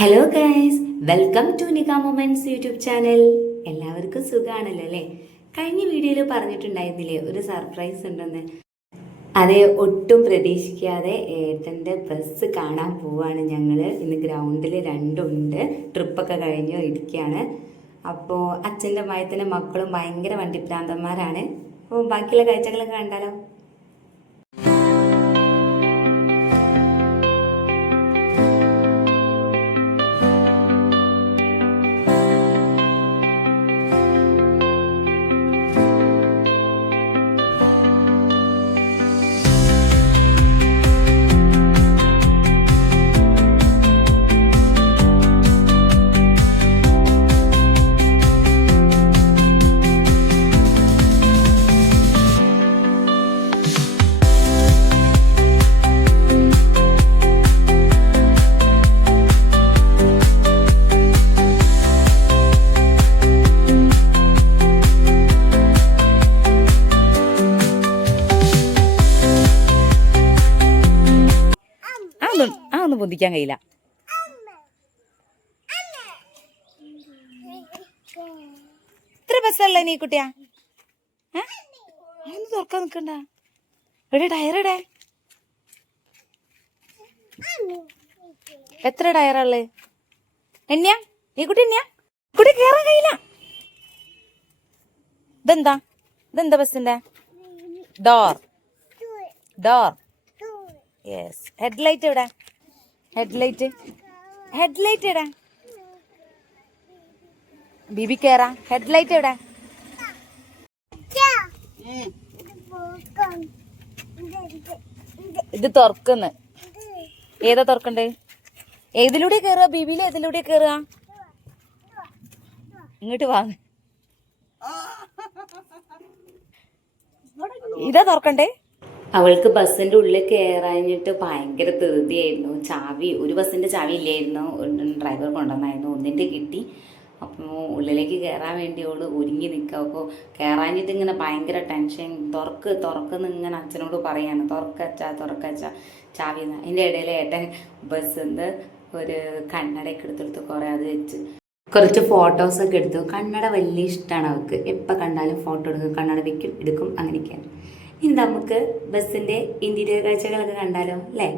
Hello guys, welcome to Nika moments YouTube channel. എല്ലാവർക്കും സുഖമാണല്ലോ അല്ലേ? കഴിഞ്ഞ വീഡിയോയിൽ പറഞ്ഞിട്ടുണ്ടായിരുന്നില്ലേ ഒരു സർപ്രൈസ് ഉണ്ടെന്ന്. അതെ, ഒട്ടും പ്രതീക്ഷിക്കാതെ ഏട്ടൻ്റെ ബസ് കാണാൻ പോവാണ് ഞങ്ങൾ. ഇന്ന് ഗ്രൗണ്ടിൽ രണ്ടുണ്ട്, ട്രിപ്പൊക്കെ കഴിഞ്ഞ് ഇരിക്കുകയാണ്. അപ്പോൾ അച്ഛൻ്റെ മയത്തിൻ്റെ മക്കളും ഭയങ്കര വണ്ടിപ്രാന്തന്മാരാണ്. അപ്പോൾ ബാക്കിയുള്ള കാഴ്ചകളൊക്കെ കണ്ടാലോ? ഒന്നും പൊന്തിക്കാൻ കഴിയില്ല. ഇത്ര ബസ്സല്ലേ നീ കുട്ടിയാ? ഒന്ന് തുറക്കാൻ നിക്കണ്ട. എവിടെ ടയറടെ? എത്ര ടയറുള്ളത്? എന്നെയാ നീ കുട്ടി? എന്നെയാ കുട്ടി? കേറാൻ കഴിയില്ല. ഇതെന്താ ബസ്സിന്റെ ഡോർ? യെസ്. ഹെഡ്ലൈറ്റ് എവിടെ? ഹെഡ്ലൈറ്റ് എവിടെ? ബീബി കേറാ. ഹെഡ്ലൈറ്റ് എവിടെ? ഇത് തുറക്കുന്നു. ഏതാ തുറക്കണ്ടേ? ഏതിലൂടെ കേറുക? ബീബിയില് ഏതിലൂടെ കേറുക? ഇങ്ങോട്ട് വാങ്ങ. ഇതാ തുറക്കണ്ടേ? അവൾക്ക് ബസ്സിൻ്റെ ഉള്ളിൽ കയറാഞ്ഞിട്ട് ഭയങ്കര ധൃതിയായിരുന്നു. ഒരു ബസ്സിൻ്റെ ചാവി ഇല്ലായിരുന്നു, ഡ്രൈവർ കൊണ്ടുവന്നായിരുന്നു. ഒന്നിൻ്റെ കിട്ടി. അപ്പോൾ ഉള്ളിലേക്ക് കയറാൻ വേണ്ടി അവൾ ഒരുങ്ങി നിൽക്കുക. അപ്പോൾ കയറാഞ്ഞിട്ട് ഇങ്ങനെ ഭയങ്കര ടെൻഷൻ. തുറക്കുന്ന് ഇങ്ങനെ അച്ഛനോട് പറയാണ്, തുറക്കച്ച ചാവി. അതിൻ്റെ ഇടയിൽ ഏട്ടൻ ബസ്സിന്ന് ഒരു കണ്ണടയൊക്കെ എടുത്തെടുത്ത് കുറേ അത് വെച്ച് കുറച്ച് ഫോട്ടോസൊക്കെ എടുത്തു. കണ്ണട വലിയ ഇഷ്ടമാണ് അവൾക്ക്. എപ്പോൾ കണ്ടാലും ഫോട്ടോ എടുക്കും, കണ്ണട വയ്ക്കും, എടുക്കും, അങ്ങനെയൊക്കെയാണ്. ഇനി നമുക്ക് ബസ്സിൻ്റെ ഇൻറ്റീരിയർ കാഴ്ചകളൊക്കെ കണ്ടാലോ അല്ലേ?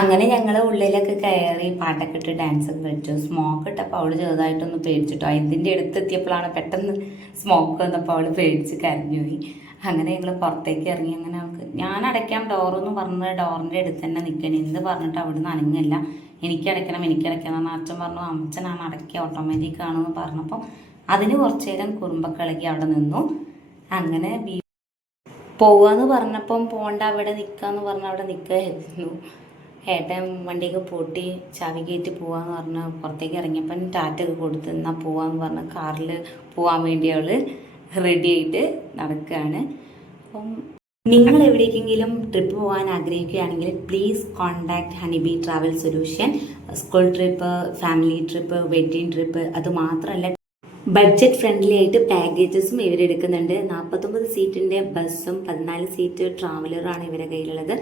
അങ്ങനെ ഞങ്ങൾ ഉള്ളിലൊക്കെ കയറി പാട്ടൊക്കെ ഇട്ട് ഡാൻസൊക്കെ കളിച്ചു. സ്മോക്ക് ഇട്ടപ്പോൾ അവൾ ചെറുതായിട്ടൊന്ന് പേടിച്ചിട്ടോ. ഇതിൻ്റെ അടുത്തെത്തിയപ്പോഴാണ് പെട്ടെന്ന് സ്മോക്ക് വന്നപ്പോൾ അവൾ പേടിച്ച് കരഞ്ഞുപോയി. അങ്ങനെ ഞങ്ങൾ പുറത്തേക്ക് ഇറങ്ങി. അങ്ങനെ അവൾക്ക് ഞാൻ അടയ്ക്കാം ഡോറെന്ന് പറഞ്ഞ് ഡോറിൻ്റെ അടുത്ത് തന്നെ നിൽക്കണം. എന്ത് പറഞ്ഞിട്ട് അവിടുന്ന് അനങ്ങില്ല. എനിക്ക് അടയ്ക്കണം എന്ന് അച്ഛൻ പറഞ്ഞു. അമ്മച്ചനാണ് അടയ്ക്കുക, ഓട്ടോമാറ്റിക് ആണെന്ന് പറഞ്ഞപ്പോൾ അതിന് കുറച്ച് നേരം കുറുമ്പക്കളക്കി അവിടെ നിന്നു. അങ്ങനെ പോവാന്ന് പറഞ്ഞപ്പം പോണ്ട, അവിടെ നിൽക്കാന്ന് പറഞ്ഞ് അവിടെ നിൽക്കുകയായിരുന്നു. ഏട്ടൻ വണ്ടിയൊക്കെ പൂട്ടി ചാവി കയറ്റി പോവാന്ന് പറഞ്ഞ് പുറത്തേക്ക് ഇറങ്ങിയപ്പം ടാറ്റൊക്കെ കൊടുത്ത് എന്നാൽ പോവാന്ന് പറഞ്ഞ് കാറിൽ പോവാൻ വേണ്ടി അവൾ റെഡി ആയിട്ട് നടക്കുകയാണ്. അപ്പം നിങ്ങൾ എവിടേക്കെങ്കിലും ട്രിപ്പ് പോകാൻ ആഗ്രഹിക്കുകയാണെങ്കിൽ please contact Honeybee Travel Solution. School trip, family trip, wedding trip, അതുമാത്രമല്ല ബഡ്ജറ്റ് ഫ്രണ്ട്ലി ആയിട്ട് പാക്കേജസും ഇവരെടുക്കുന്നുണ്ട്. 49 സീറ്റിൻ്റെ ബസ്സും 14 സീറ്റ് ട്രാവലറാണ് ഇവരുടെ കയ്യിലുള്ളത്.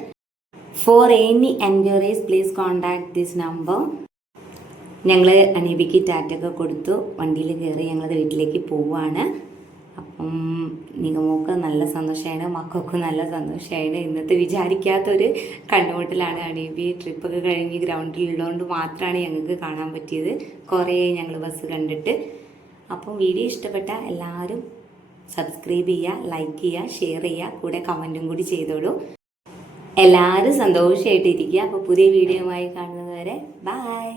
For any enquiries please contact this number. ഞങ്ങൾ ഹണിബിക്ക് ടാറ്റൊക്കെ കൊടുത്തു, വണ്ടിയിൽ കയറി ഞങ്ങളത് വീട്ടിലേക്ക് പോവുകയാണ്. അപ്പം നിങ്ങൾക്കൊക്കെ നല്ല സന്തോഷമാണ്, മക്കൾക്കും നല്ല സന്തോഷമാണ്. ഇന്നത്തെ വിചാരിക്കാത്തൊരു കണ്ടുമുട്ടലാണ്. ഹണിബി ട്രിപ്പൊക്കെ കഴിഞ്ഞ് ഗ്രൗണ്ടിലുള്ളതുകൊണ്ട് മാത്രമാണ് ഞങ്ങൾക്ക് കാണാൻ പറ്റിയത്. കുറേ ഞങ്ങൾ ബസ് കണ്ടിട്ട്. അപ്പം വീഡിയോ ഇഷ്ടപ്പെട്ട എല്ലാവരും സബ്സ്ക്രൈബ് ചെയ്യുക, ലൈക്ക് ചെയ്യുക, ഷെയർ ചെയ്യുക, കൂടെ കമൻറ്റും കൂടി ചെയ്തോളൂ. എല്ലാവരും സന്തോഷമായിട്ടിരിക്കുക. അപ്പോൾ പുതിയ വീഡിയോയുമായി കാണുന്നത് വരെ ബൈ.